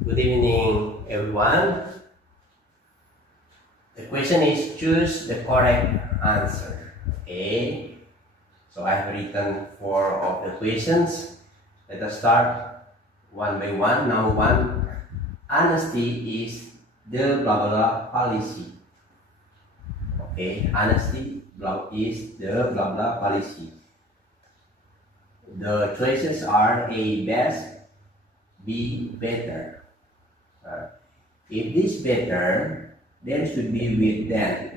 Good evening, everyone. The question is choose the correct answer. Okay, so I have written 4 of the questions. Let us start one by one. Now, one, honesty is the blah blah policy. Okay, honesty is the blah blah policy. The choices are A, best, B, better. If this better, then should be with then.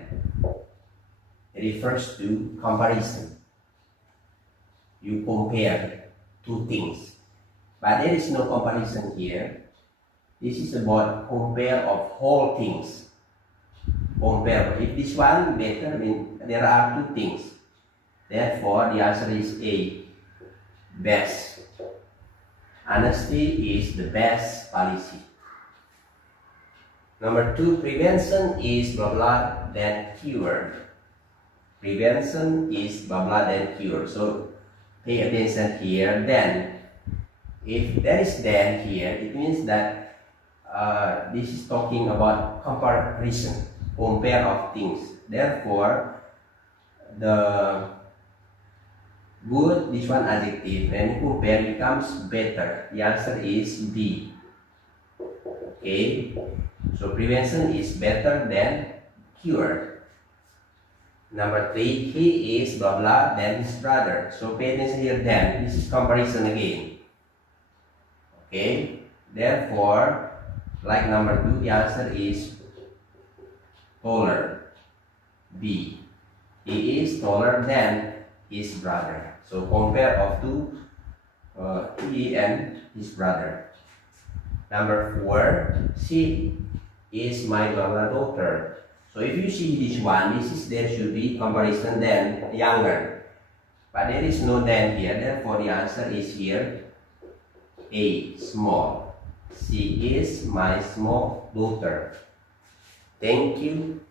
It refers to comparison. You compare two things. But there is no comparison here. This is about compare of whole things. Compare. If this one better, then there are two things. Therefore, the answer is A, best. Honesty is the best policy. Number 2, prevention is blah blah than cure. Prevention is blah blah than cure. So pay attention here. Then, if there is then here, it means that this is talking about comparison, compare of things. Therefore, the good, this one adjective, when you compare becomes better. The answer is B. Okay. So prevention is better than cure. Number 3, he is blah blah than his brother. So pay attention here then. This is comparison again. Okay. Therefore, like number 2, the answer is taller. B. He is taller than his brother. So compare of two, he and his brother. Number 4, she is my blah blah daughter. So if you see this one, there should be comparison then younger. But there is no then here, therefore the answer is here A, small. She is my small daughter. Thank you.